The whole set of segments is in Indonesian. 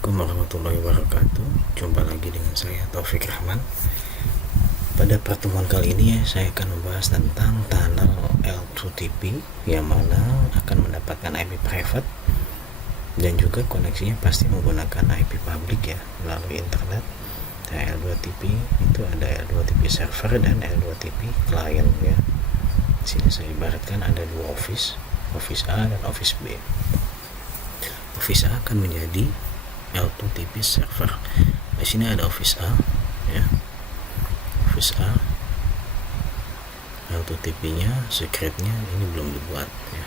Assalamualaikum warahmatullahi wabarakatuh. Jumpa lagi dengan saya Taufik Rahman. Pada pertemuan kali ini saya akan membahas tentang tunnel L2TP yang mana akan mendapatkan IP private dan juga koneksinya pasti menggunakan IP public ya, melalui internet. Nah, L2TP itu ada L2TP server dan L2TP client ya. Di sini saya ibaratkan ada dua office A dan office B. Office A akan menjadi L2TP server. Di sini ada office A ya. Office A L2TP-nya, secretnya ini belum dibuat ya.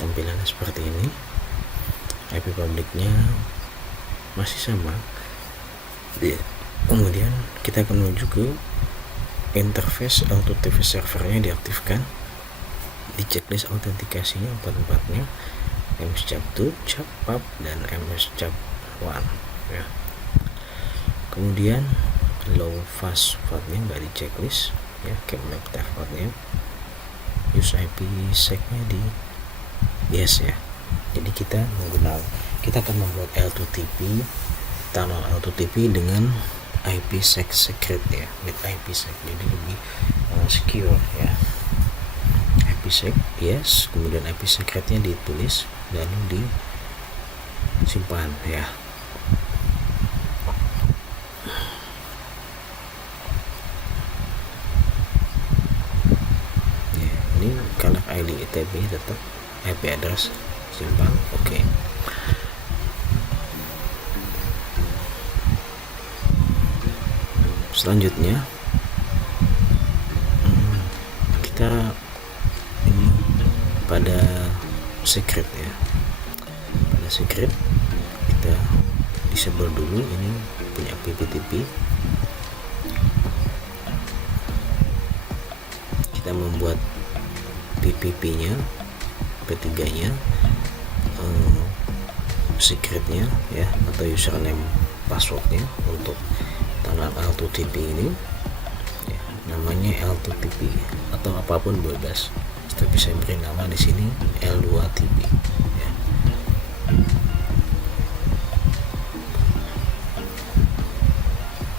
Tampilannya seperti ini. IP publiknya masih sama. Kemudian kita akan menuju ke interface L2TP servernya, diaktifkan, di checklist autentikasinya empat-empatnya, MSCAP2, CAP, PAP, dan MSCAP1 ya. Kemudian low fast path-nya nggak di checklist ya, CAPMAP path-nya, use IP sec-nya di yes ya. Jadi kita akan membuat L2TP, tunnel L2TP dengan IP sec secret ya, with IP sec, jadi lebih secure ya. IP sec yes, kemudian IP secretnya ditulis dan disimpan ya. Ini kalau ID ITB tetap IP address simpan, oke. Selanjutnya kita ini pada secret ya. Pada secret kita disable dulu ini punya PPTP. Kita membuat PPP-nya, P3-nya, secretnya ya, atau username passwordnya untuk tunnel L2TP ini ya, namanya L2TP atau apapun bebas, tapi saya beri nama di sini L2TP ya.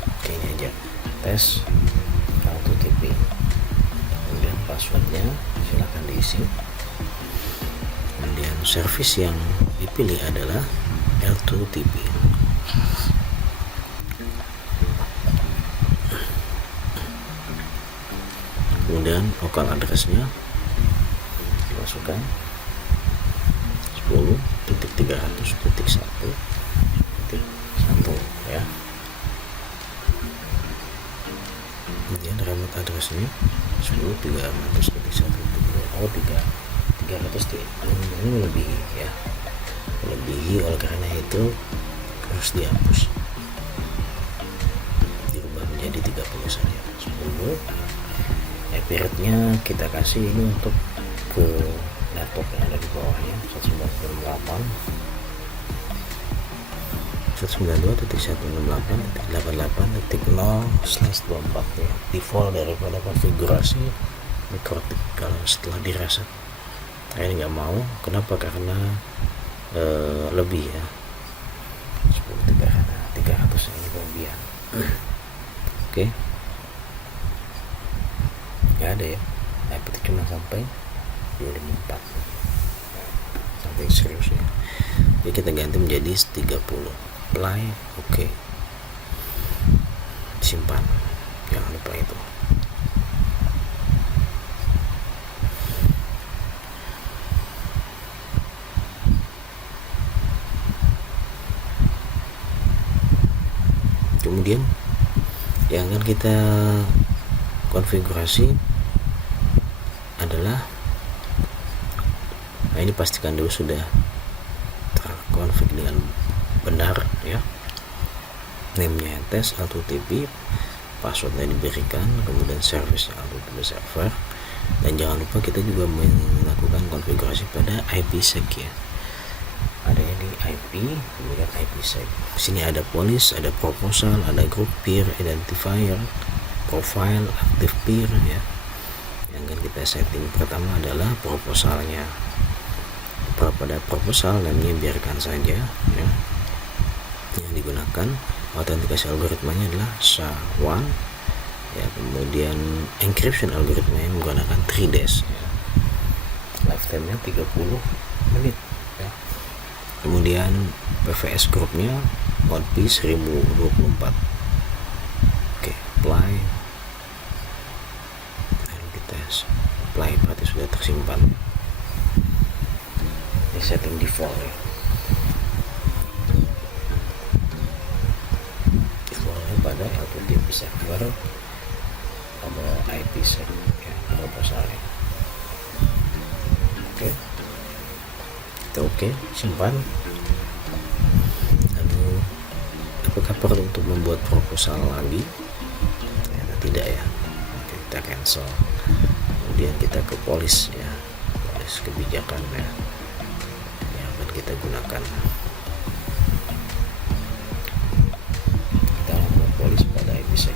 Oke, ini aja tes L2TP. Kemudian passwordnya silahkan diisi. Kemudian service yang dipilih adalah L2TP. Kemudian local address-nya dimasukkan 10.300.1.1 ya. Kemudian remote address-nya 10.300.1.300 ini melebihi ya, melebihi, oleh karena itu harus dihapus, dirubah menjadi 30 saja. 10. IP rate-nya kita kasih ini untuk ke network yang ada di bawahnya 192.168.88.0/24 ya, default daripada konfigurasi mikrotik kalau setelah direset. Saya ini nggak mau, kenapa? Karena lebih ya, 10.300 ini kelebihan. Oke. Nggak ada ya, IP itu cuma sampai 24 sampai serius ya. Jadi kita ganti menjadi 30. Apply, oke. Simpan, jangan lupa itu. Kemudian yang akan kita konfigurasi adalah, nah ini pastikan dulu sudah terkonfig dengan benar ya. Name-nya tes L2TP, passwordnya diberikan, kemudian service L2TP server, dan jangan lupa kita juga melakukan konfigurasi pada IPsec ya. Ada di IP, kemudian IPsec. Di sini ada police, ada proposal, ada group peer identifier, profile, active peer ya. Yang akan kita setting. Pertama adalah proposalnya. Pada proposal namanya biarkan saja ya. Yang digunakan autentikasi algoritmanya adalah SHA-1 ya, kemudian encryption algoritmanya menggunakan 3dash ya. Lifetime-nya 30 menit ya. Kemudian PVS grupnya ODP 1024. Oke, apply dan kita apply, berarti sudah tersimpan. Ini setting default ya. Defaultnya pada LTTP server pada IPsec ya, proposalnya. Oke, kita simpan. Lalu apakah perlu untuk membuat proposal lagi? Ternyata tidak ya. Oke, kita cancel. Kemudian kita ke polis ya, polis kebijakan ya, yang akan kita gunakan. Kita mau polis pada IPsec.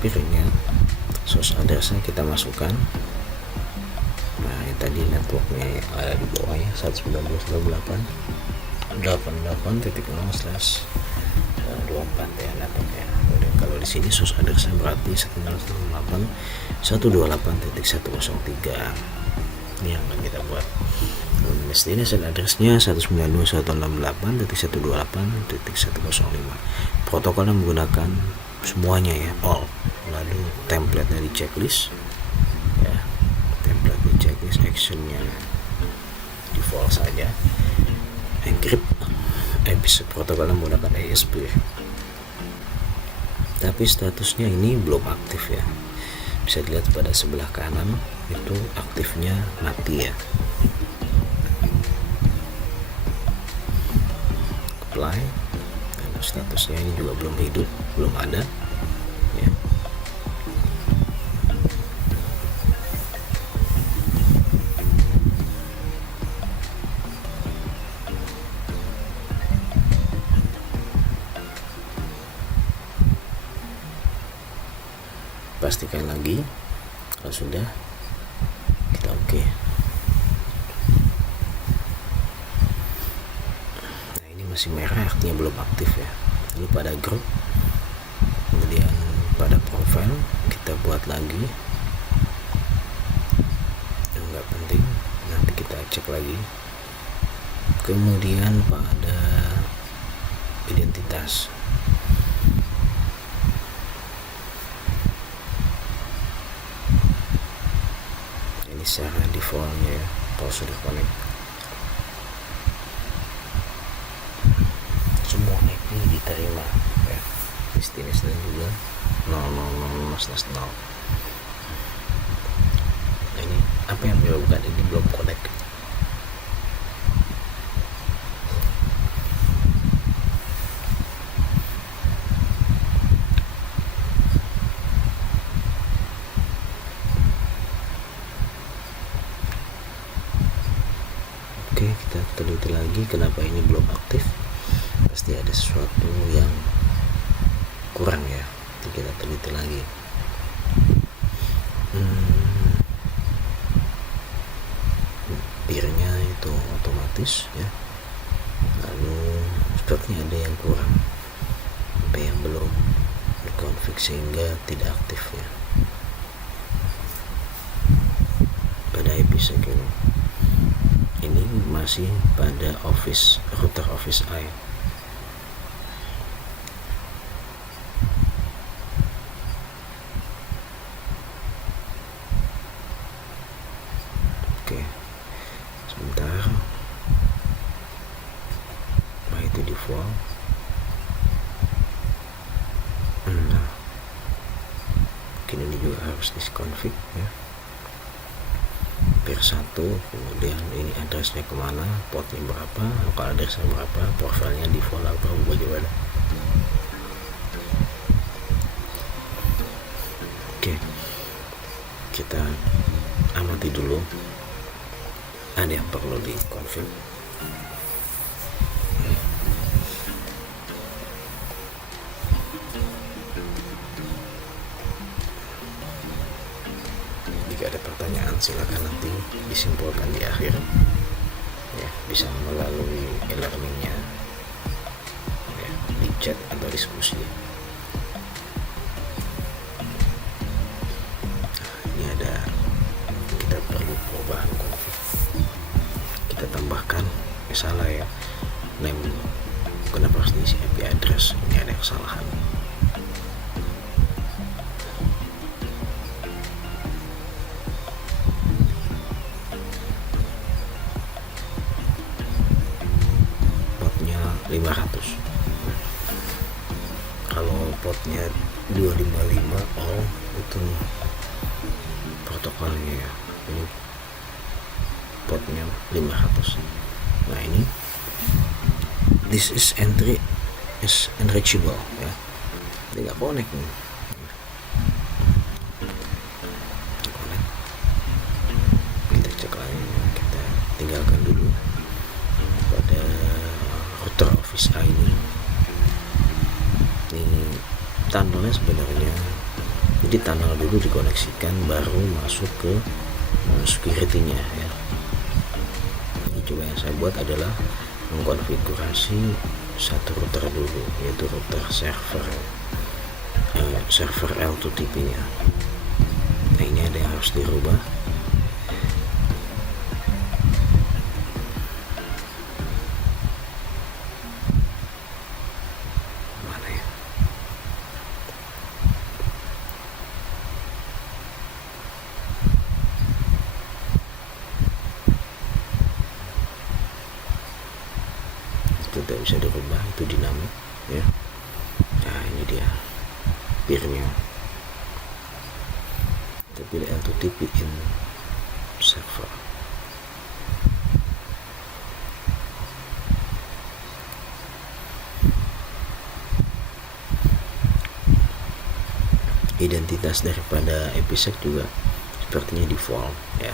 Pilihnya source address-nya kita masukkan. Nah, yang tadi networknya ada di bawahnya 192.168.0/24 ya networknya. Kemudian kalau di sini source address-nya berarti 192.168.103. Ini yang akan kita buat. Destination address-nya 192.168.128.105. Protokolnya menggunakan semuanya ya, all. Lalu template-nya di checklist ya, template di checklist, actionnya default saja. Encrypt IPsec protokolnya menggunakan ASP, tapi statusnya ini belum aktif ya. Bisa dilihat pada sebelah kanan itu aktifnya mati ya. Apply, dan statusnya ini juga belum hidup, belum ada ya. Pastikan lagi. Kalau sudah, kita oke. Nah, ini masih merah, artinya belum aktif ya. Lalu pada grup, kemudian pada profile kita buat lagi. Yang nggak penting, nanti kita cek lagi. Kemudian pada identitas, ini secara defaultnya ya, kalau sudah connect semua IP diterima ya. Destination juga 000/0. Nah, ini apa yang menyebabkan ini belum connect? Oke, kita teliti lagi kenapa ini belum aktif. Pasti ada sesuatu yang kurang ya. Jadi kita teliti lagi. Peer-nya itu otomatis ya. Lalu sepertinya ada yang kurang, apa yang belum dikonfig sehingga tidak aktif ya. Pada IPsec ini masih pada office router office I. Oke, sebentar. Nah, itu default. Nah, mungkin ini juga harus disconfig ya. Peer 1, kemudian ini addressnya kemana, portnya berapa, lokal addressnya berapa, profilnya default atau bagaimana. Oke, kita amati dulu, ada yang perlu dikonfig. Jika ada pertanyaan silakan nanti disimpulkan di akhir ya, bisa melalui e-learningnya ya, di chat atau diskusi. Ini ada, kita perlu perubahan config, kita tambahkan salah ya, name kenapa harus diisi IP address, ini ada kesalahan. Portnya 500, kalau portnya 255 itu protokolnya ya, ini portnya 500. Nah ini this is entry is unreachable ya, tidak connect nih. Connect, kita cek lagi, kita tinggalkan dulu pada router Office A ini tunnelnya sebenarnya, jadi tunnel dulu dikoneksikan baru masuk ke security-nya ya. Ini coba yang saya buat adalah mengkonfigurasi satu router dulu, yaitu router server L2TP nya. Nah ini ada yang harus dirubah. Mana ya? Tidak bisa dirubah, itu dinamik ya. Nah ini dia peernya, kita pilih L2TP in server. Identitas daripada IPsec juga sepertinya default ya.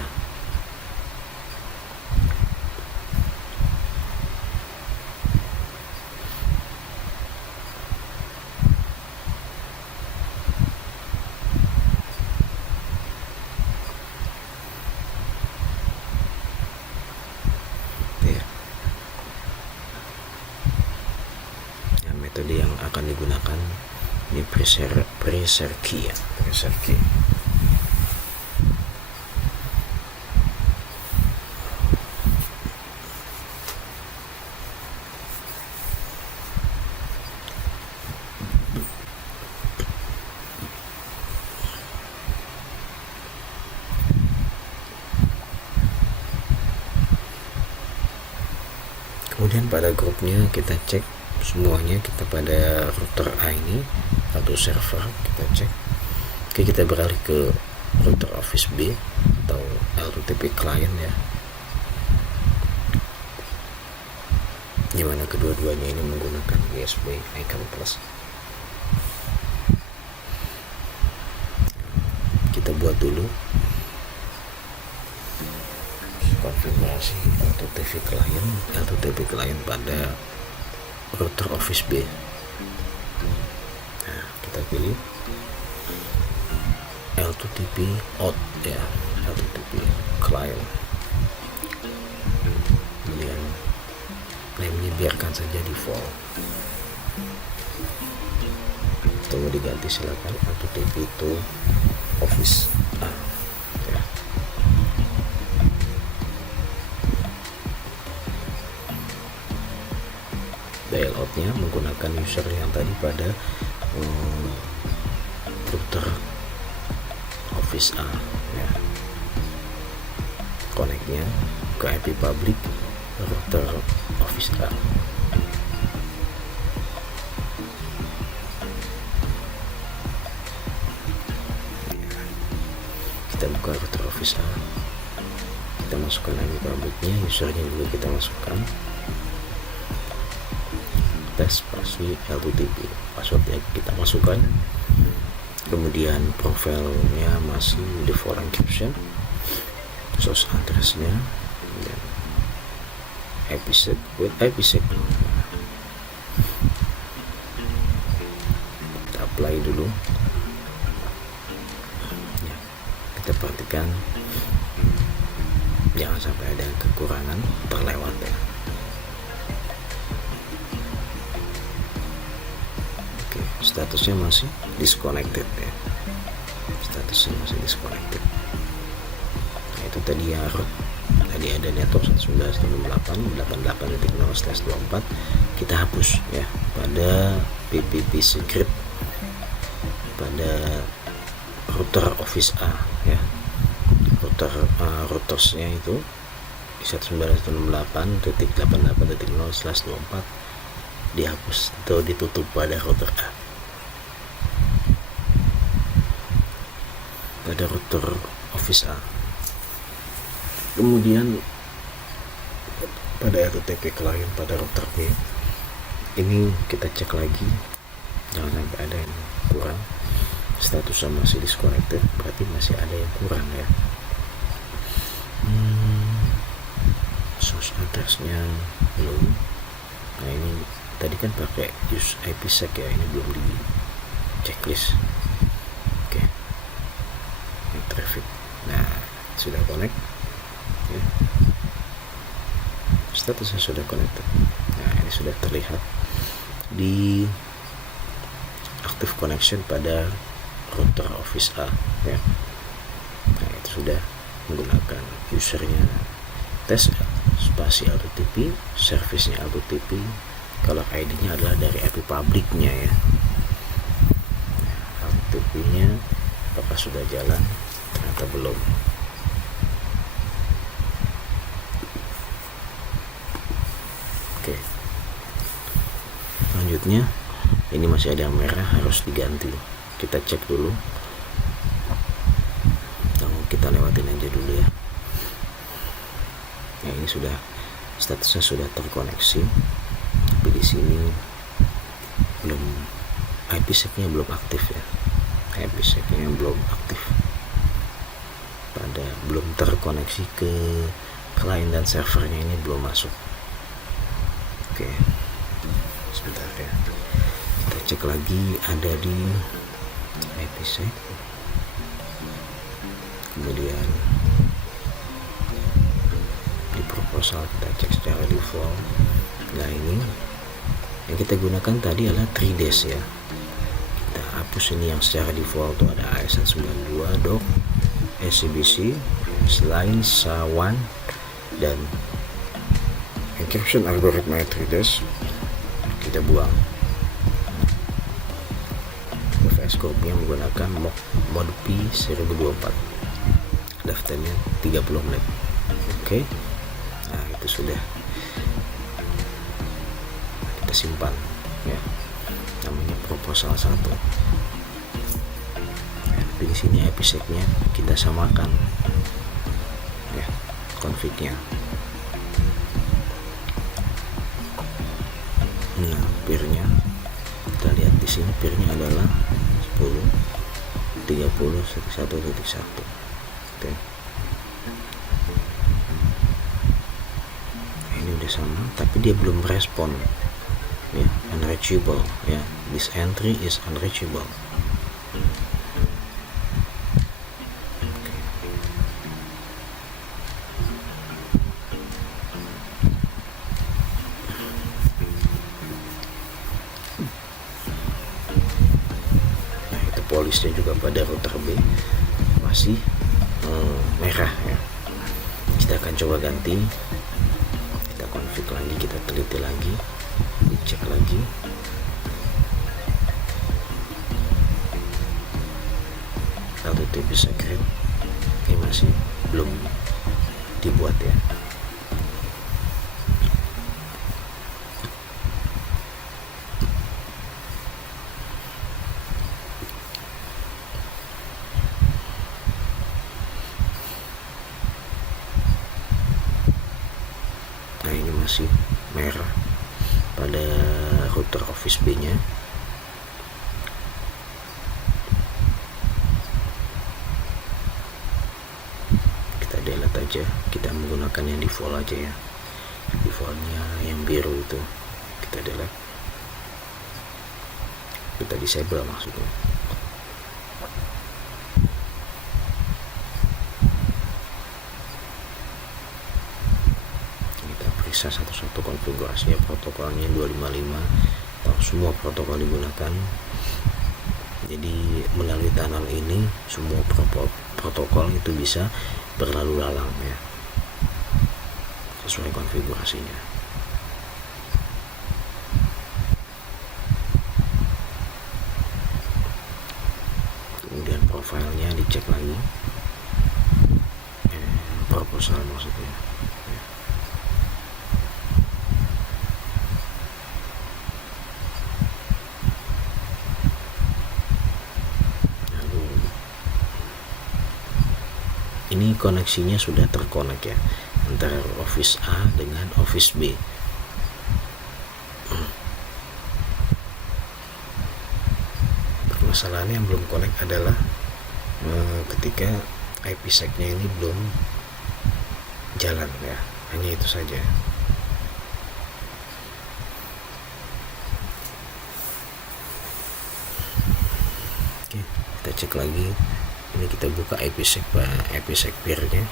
Metode yang akan digunakan di preser key ya, preser key. Kemudian pada grupnya kita cek semuanya, kita pada router A ini atau server kita cek. Oke, kita beralih ke router Office B atau L2TP client ya, dimana kedua-duanya ini menggunakan USB Icon Plus. Kita buat dulu konfigurasi L2TP client pada router Office B. Nah, kita pilih L2TP out ya, L2TP client. Kemudian name-nya biarkan saja default. Atau mau diganti silakan, L2TP to Office A. Ya. Layoutnya menggunakan user yang tadi pada router Office A ya. Connect-nya ke IP public router Office A. Kita buka router Office A, kita masukkan IP publicnya, usernya juga kita masukkan, tes password L2TP, passwordnya kita masukkan, kemudian profilnya masih default encryption, source addressnya dan IPsec with IPsec. Kita apply dulu ya. Kita kita perhatikan jangan sampai ada kekurangan terlewat ya. Oke, statusnya masih disconnected ya, statusnya masih disconnected. Nah, itu tadi ya, tadi ada network 192.168.88.0/24 kita hapus ya pada PPP script pada router Office A ya. Routersnya itu 192.168.88.0/24 dihapus atau ditutup pada router A. Pada router Office A. Kemudian pada RTP client pada router B ini kita cek lagi, jangan sampai ada yang kurang. Statusnya masih disconnected, berarti masih ada yang kurang ya. Source address-nya belum. Nah ini tadi kan pakai use IPsec ya, ini belum di checklist. Oke. Ini traffic. Nah sudah connect ya. Statusnya sudah connected. Nah ini sudah terlihat di active connection pada router Office A ya. Nah itu sudah menggunakan usernya tes spasi LTTP, service-nya LTTP, kalau ID-nya adalah dari IP public-nya ya. LTTP-nya apakah sudah jalan? Ternyata belum. Oke, selanjutnya ini masih ada yang merah, harus diganti. Kita cek dulu, kita lewatin aja dulu ya. Nah ini sudah statusnya sudah terkoneksi, tapi di sini belum, IPsec-nya belum aktif ya. IPsec-nya belum aktif, pada belum terkoneksi ke client dan servernya, ini belum masuk. Oke, sebentar ya, kita cek lagi ada di IPsec. Kemudian di proposal kita cek secara default. Nah ini yang kita gunakan tadi adalah 3days ya. Kita hapus ini yang secara default tuh ada AS192 doc SCBC selain SHA-1 dan encryption algorithm 3days kita buang. Scope-nya menggunakan mode P1024, daftarnya 30 menit. Oke. Nah itu sudah kita simpan ya, namanya proposal 1 ya. Di sini IPsec-nya kita samakan ya, config-nya. Nah peer-nya kita lihat di sini, peer-nya adalah 10.30.1.1. Oke. Ini udah sama, tapi dia belum respon ya, unreachable ya. This entry is unreachable. Polisnya juga pada router B masih merah ya. Kita akan coba ganti, kita config lagi, kita teliti lagi, cek lagi. LTTP secret ini masih belum dibuat ya. Masih merah pada router Office B nya. Kita delete aja, kita menggunakan yang default aja ya, defaultnya yang biru itu kita delete, kita disable maksudnya. periksa satu-satu konfigurasinya, protokolnya 255 atau semua protokol digunakan. Jadi melalui tunnel ini semua protokol itu bisa berlalu lalang ya, sesuai konfigurasinya. Kemudian profilnya dicek lagi, proposal maksudnya. Lalu ini koneksinya sudah terkonek ya, antara Office A dengan Office B. Permasalahannya yang belum connect adalah ketika IPsec-nya ini belum jalan ya, hanya itu saja. Oke, kita cek lagi. Ini kita buka IPsec peer-nya.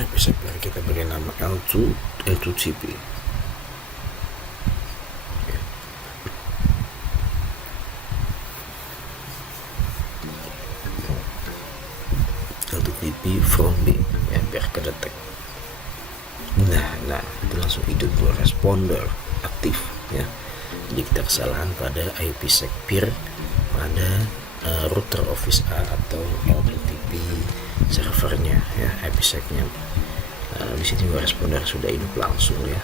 IPsec peer kita beri nama L2CP. L2CP from B ya, biar kedetek. Nah itu langsung hidup tuh, responder aktif ya. Jadi kita kesalahan pada IPsec peer pada router Office A atau L2CP servernya ya, IPsec-nya. Di sini juga responder sudah hidup langsung ya.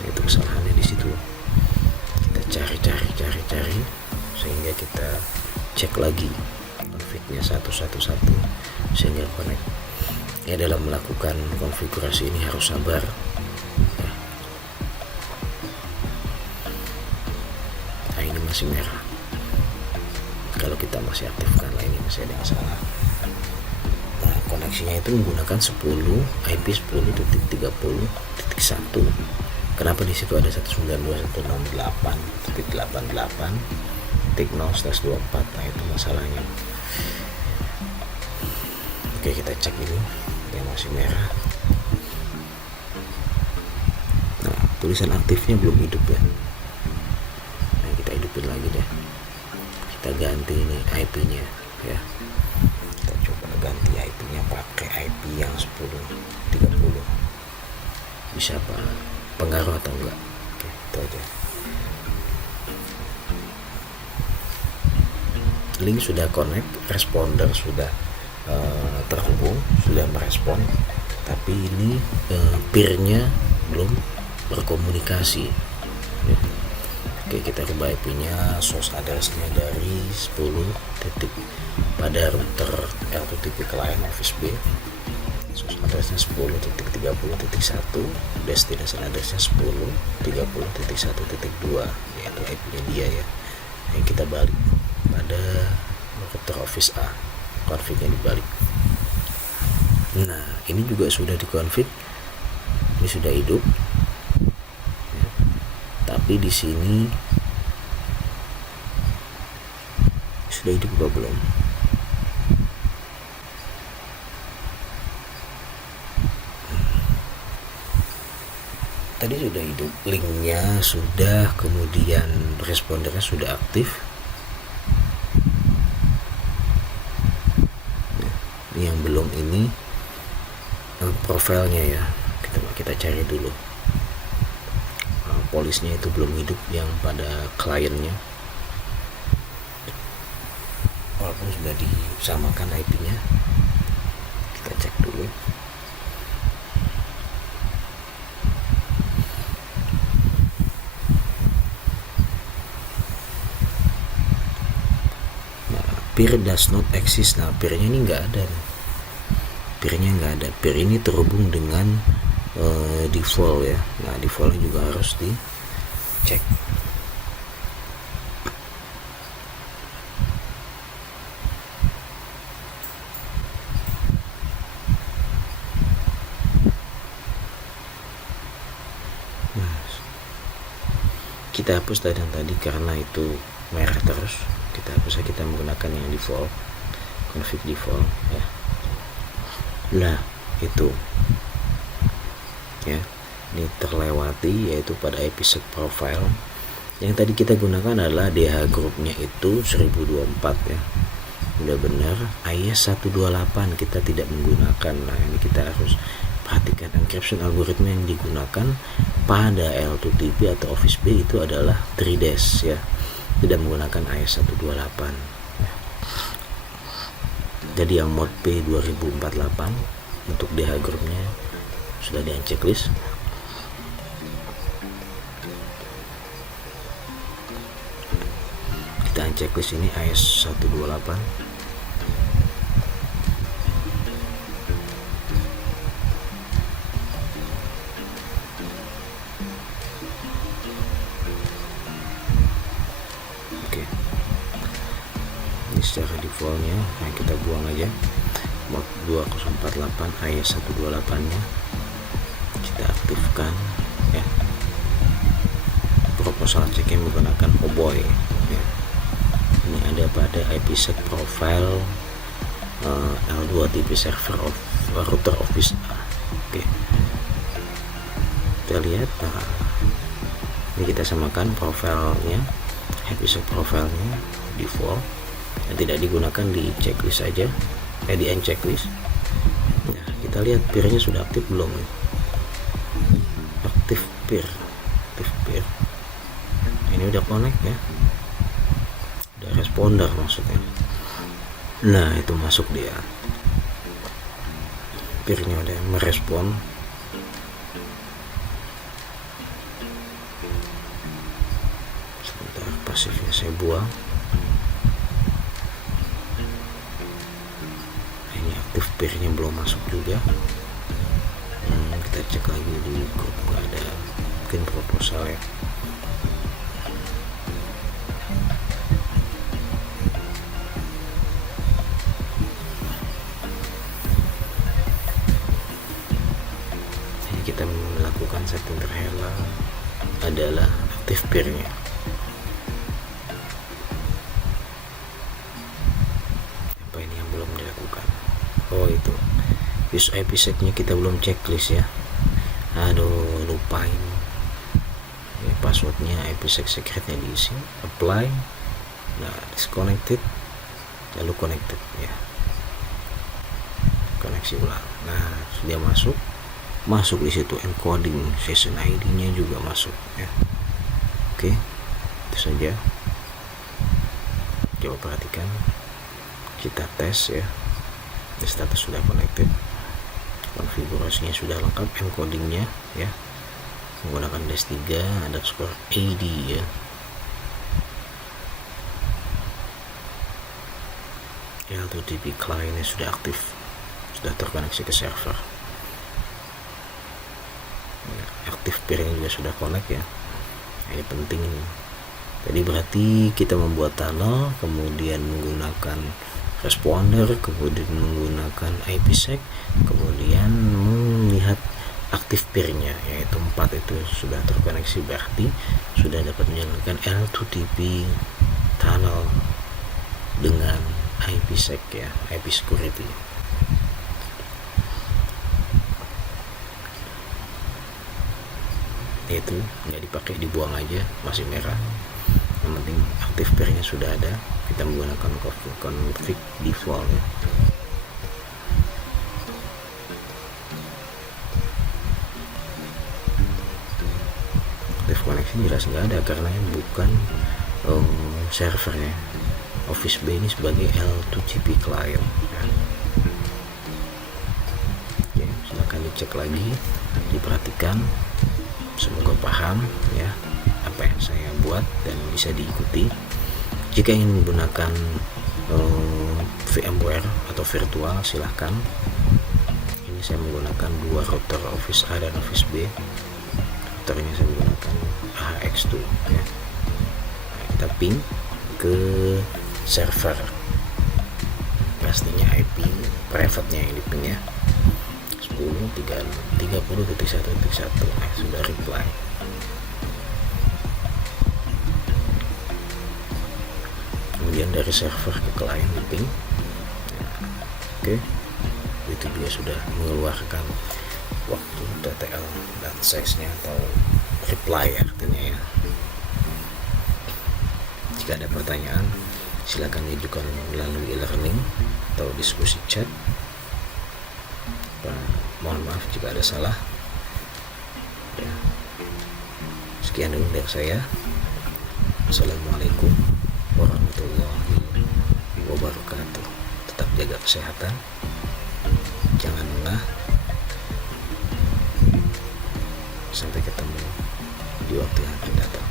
Nah, itu kesalahannya di situ. Kita cari sehingga kita cek lagi config-nya satu sehingga connect. Ya, dalam melakukan konfigurasi ini harus sabar ya. Nah, ini masih merah. Kalau kita masih aktifkan, lah ini masih ada yang salah. Nah, koneksinya itu menggunakan 10 IP 10.30.1. Kenapa di situ ada 192.168.88.0/24? Nah, itu masalahnya. Oke, kita cek ini yang masih merah. Nah, tulisan aktifnya belum hidup ya. Nah, kita hidupin lagi deh. Kita ganti ini IP-nya ya. Kita coba ganti IP-nya pakai IP yang 10.30. Bisa apa? Pengaruh atau enggak? Oke, itu aja. Link sudah connect, responder sudah terhubung, sudah merespon, tapi ini peer-nya belum berkomunikasi ya. Oke, kita rubah IP-nya, source address-nya dari 10 titik pada router L2CP client Office B. Source address-nya 10.30.1, destination address-nya 10.30.1.2, yaitu IP-nya dia ya. Yang kita balik pada router Office A, config-nya dibalik. Nah, ini juga sudah dikonfig, ini sudah hidup ya. Tapi di sini sudah hidup apa belum? Tadi sudah hidup, linknya sudah, kemudian respondernya sudah aktif. Yang belum ini profilnya ya, kita cari dulu. Polisnya itu belum hidup yang pada kliennya, walaupun sudah disamakan IP-nya. Kita cek dulu. Peer does not exist. Nah, peer-nya ini nggak ada. Peer ini terhubung dengan default ya. Nah, defaultnya juga harus dicek. Kita hapus tadi yang tadi karena itu merah terus. Kita hapus, kita menggunakan yang default, config default ya. Nah itu ya, ini terlewati, yaitu pada IPsec profile yang tadi kita gunakan adalah DH grupnya itu 1024 ya. Udah benar, IS 128 kita tidak menggunakan. Nah ini kita harus perhatikan, encryption algoritma yang digunakan pada L2TP atau Office B itu adalah 3DES ya, tidak menggunakan IS 128 ya. Jadi yang mode P 2048 untuk DH grupnya sudah di checklist. Kita checklist ini IS 128. Secara defaultnya, nah kita buang aja mode 2048 IS 128 nya, kita aktifkan ya. Proposal check-in menggunakan Oboy ya. Ini ada pada IPsec profile L2TP server of router Office A. Oke, kita lihat, nah, ini kita samakan profilnya, IPsec profilnya default yang tidak digunakan di checklist saja, di unchecklist. Nah, kita lihat peer-nya sudah aktif belum? Aktif peer. Ini udah connect ya, udah responder maksudnya. Nah itu masuk dia, peer-nya udah merespon. Sebentar, pasifnya saya buang. Peer-nya belum masuk juga. Kita cek lagi di grup, nggak ada, mungkin proposal ya. Ini kita melakukan setting terhela adalah aktif peer-nya. Apa ini yang belum dilakukan? Oh itu use IPsec-nya kita belum checklist ya. Aduh, lupain ya, passwordnya IPsec secretnya diisi, apply, nah disconnected, lalu connected ya, koneksi ulang. Nah sudah masuk di situ, encoding session ID-nya juga masuk ya. Oke, itu saja. Coba perhatikan, kita tes ya. Status sudah connected, konfigurasinya sudah lengkap, encodingnya ya, menggunakan DES3 underscore AD ya. L2TP client sudah aktif, sudah terkoneksi ke server ya, aktif peer-nya juga sudah connect ya. Ini penting ini. Jadi berarti kita membuat tunnel, kemudian menggunakan responder, kemudian menggunakan IPsec, kemudian melihat aktif peer-nya, yaitu 4 itu sudah terkoneksi, berarti sudah dapat menjalankan L2TP tunnel dengan IPsec ya, IP security. Itu nggak dipakai, dibuang aja, masih merah. Yang penting aktif peer-nya sudah ada. Kita menggunakan config default ya. Aktif connection jelas nggak ada karena yang bukan servernya. Office B ini sebagai L2TP client ya. Oke, silakan dicek lagi, diperhatikan, semoga paham ya apa yang saya buat dan bisa diikuti. Jika ingin menggunakan VMware atau virtual, silahkan. Ini saya menggunakan dua router Office A dan Office B. Routernya saya menggunakan AHX2 ya. Nah, kita ping ke server, pastinya IP private-nya yang diping ya, 10.30.1.1. Nah, sudah reply. kemudian dari server ke klien di ping. Oke, itu dia sudah mengeluarkan waktu TTL dan size-nya atau reply artinya ya. Jika ada pertanyaan silakan diajukan melalui e-learning atau diskusi chat. Mohon maaf jika ada salah ya. Sekian dulu dari saya. Assalamualaikum warahmatullahi wabarakatuh. Tetap jaga kesehatan, jangan lengah. Sampai ketemu di waktu yang akan datang.